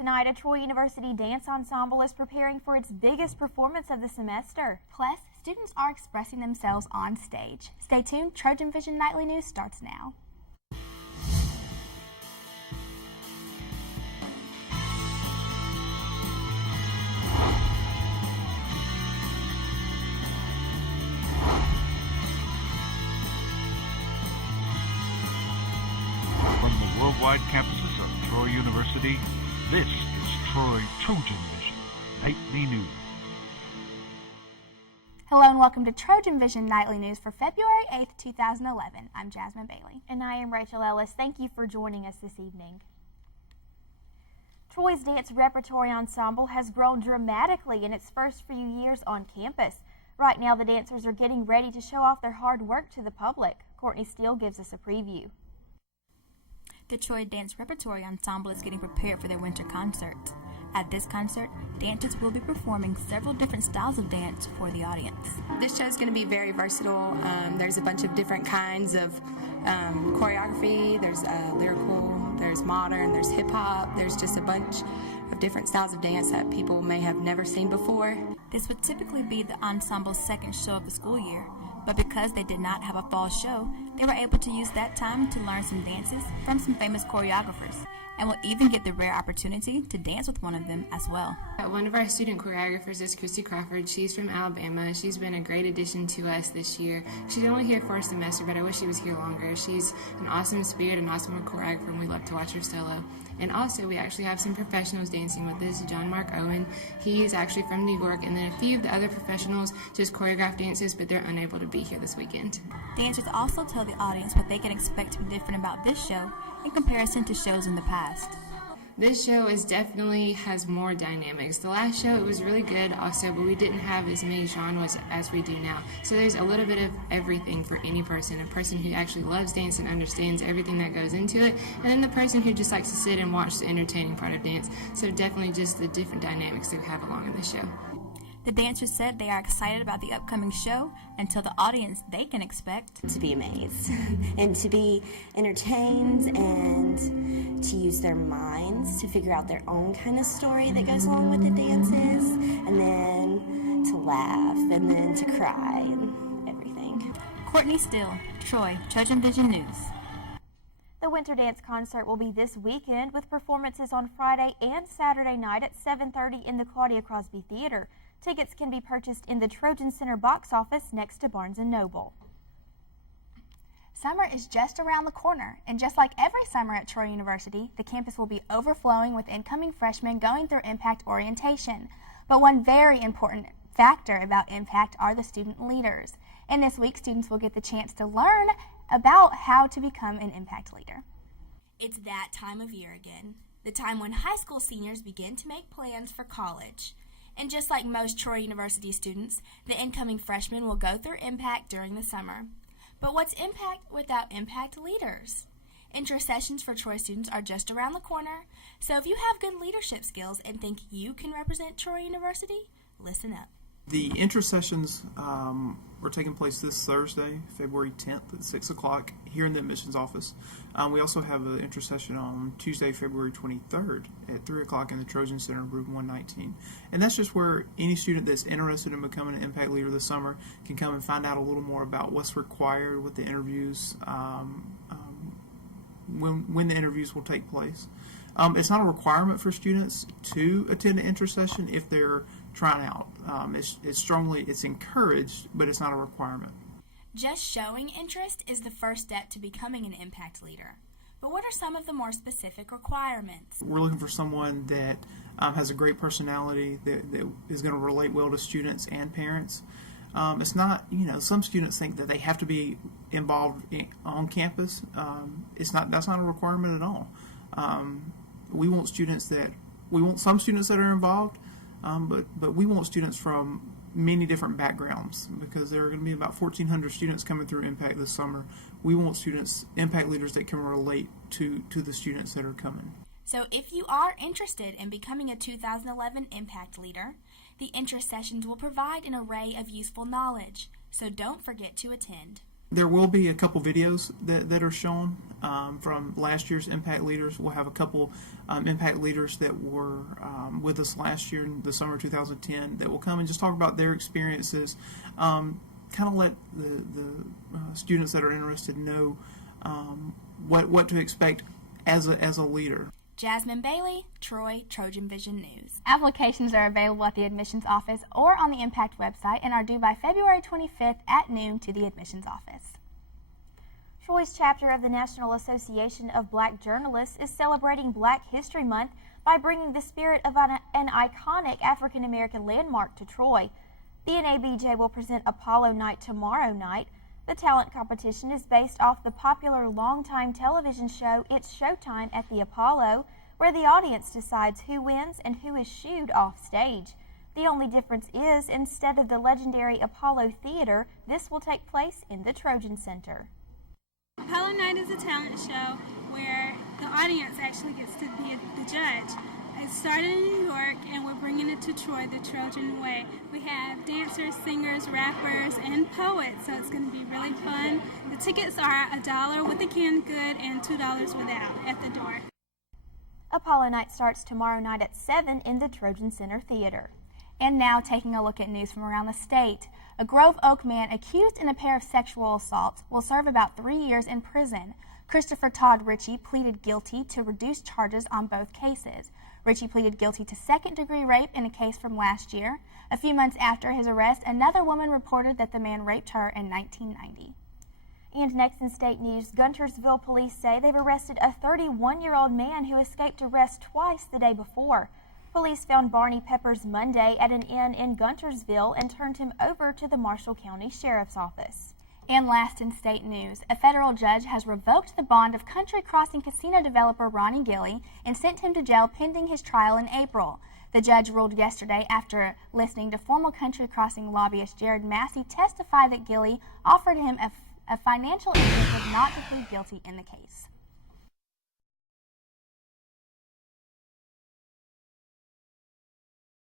Tonight, a Troy University dance ensemble is preparing for its biggest performance of the semester. Plus, students are expressing themselves on stage. Stay tuned, Trojan Vision Nightly News starts now. From the worldwide campuses of Troy University, this is Troy Trojan Vision Nightly News. Hello and welcome to Trojan Vision Nightly News for February 8th, 2011. I'm Jasmine Bailey. And I am Rachel Ellis. Thank you for joining us this evening. Troy's Dance Repertory Ensemble has grown dramatically in its first few years on campus. Right now, the dancers are getting ready to show off their hard work to the public. Courtney Steele gives us a preview. The Troy Dance Repertory Ensemble is getting prepared for their winter concert. At this concert, dancers will be performing several different styles of dance for the audience. This show is going to be very versatile. There's a bunch of different kinds of choreography. There's lyrical, there's modern, there's hip-hop. There's just a bunch of different styles of dance that people may have never seen before. This would typically be the ensemble's second show of the school year, but because they did not have a fall show, they were able to use that time to learn some dances from some famous choreographers, and will even get the rare opportunity to dance with one of them as well. One of our student choreographers is Christy Crawford. She's from Alabama. She's been a great addition to us this year. She's only here for a semester, but I wish she was here longer. She's an awesome spirit, an awesome choreographer, and we love to watch her solo. And also, we actually have some professionals dancing with us. John Mark Owen, he is actually from New York, and then a few of the other professionals just choreograph dances, but they're unable to be here this weekend. Dancers also tell the audience what they can expect to be different about this show in comparison to shows in the past. This show definitely has more dynamics. The last show, it was really good also, but we didn't have as many genres as we do now. So there's a little bit of everything for any person, a person who actually loves dance and understands everything that goes into it, and then the person who just likes to sit and watch the entertaining part of dance. So definitely just the different dynamics that we have along in this show. The dancers said they are excited about the upcoming show and tell the audience they can expect to be amazed and to be entertained and to use their minds to figure out their own kind of story that goes along with the dances, and then to laugh and then to cry and everything. Courtney Steele, Troy, Trojan Vision News. The Winter Dance Concert will be this weekend with performances on Friday and Saturday night at 7:30 in the Claudia Crosby Theater. Tickets can be purchased in the Trojan Center box office next to Barnes & Noble. Summer is just around the corner, and just like every summer at Troy University, the campus will be overflowing with incoming freshmen going through Impact orientation. But one very important factor about Impact are the student leaders. And this week, students will get the chance to learn about how to become an Impact leader. It's that time of year again, the time when high school seniors begin to make plans for college. And just like most Troy University students, the incoming freshmen will go through Impact during the summer. But what's Impact without Impact leaders? Intra-sessions for Troy students are just around the corner, so if you have good leadership skills and think you can represent Troy University, listen up. The inter-sessions were taking place this Thursday, February 10th at 6 o'clock here in the admissions office. We also have an inter-session on Tuesday, February 23rd at 3 o'clock in the Trojan Center, room 119. And that's just where any student that's interested in becoming an Impact leader this summer can come and find out a little more about what's required, what the interviews, when the interviews will take place. It's not a requirement for students to attend an inter-session if they're trying out. It's encouraged, but it's not a requirement. Just showing interest is the first step to becoming an Impact leader. But what are some of the more specific requirements? We're looking for someone that has a great personality, that is going to relate well to students and parents. It's not, some students think that they have to be involved on campus. That's not a requirement at all. We want some students that are involved, but we want students from many different backgrounds, because there are going to be about 1,400 students coming through Impact this summer. We want students, Impact leaders, that can relate to the students that are coming. So if you are interested in becoming a 2011 Impact leader, the inter-sessions will provide an array of useful knowledge, so don't forget to attend. There will be a couple videos that are shown from last year's Impact Leaders. We'll have a couple Impact Leaders that were with us last year in the summer of 2010 that will come and just talk about their experiences, kind of let the students that are interested know what to expect as a leader. Jasmine Bailey, Troy Trojan Vision News. Applications are available at the admissions office or on the Impact website and are due by February 25th at noon to the admissions office. Troy's chapter of the National Association of Black Journalists is celebrating Black History Month by bringing the spirit of an iconic African American landmark to Troy. The NABJ will present Apollo Night tomorrow night. The talent competition is based off the popular longtime television show It's Showtime at the Apollo, where the audience decides who wins and who is shooed off stage. The only difference is, instead of the legendary Apollo Theater, this will take place in the Trojan Center. Apollo Night is a talent show where the audience actually gets to be the judge. It started in New York, and we're bringing it to Troy the Trojan way. We have dancers, singers, rappers, and poets, so it's going to be really fun. The tickets are $1 with a canned good and $2 without at the door. Apollo Night starts tomorrow night at 7 in the Trojan Center Theater. And now taking a look at news from around the state. A Grove Oak man accused in a pair of sexual assaults will serve about 3 years in prison. Christopher Todd Ritchie pleaded guilty to reduced charges on both cases. Ritchie pleaded guilty to second-degree rape in a case from last year. A few months after his arrest, another woman reported that the man raped her in 1990. And next in state news, Guntersville police say they've arrested a 31-year-old man who escaped arrest twice the day before. Police found Barney Peppers Monday at an inn in Guntersville and turned him over to the Marshall County Sheriff's Office. And last in state news, a federal judge has revoked the bond of Country Crossing casino developer Ronnie Gilly and sent him to jail pending his trial in April. The judge ruled yesterday after listening to former Country Crossing lobbyist Jared Massey testify that Gilly offered him a financial incentive not to plead guilty in the case.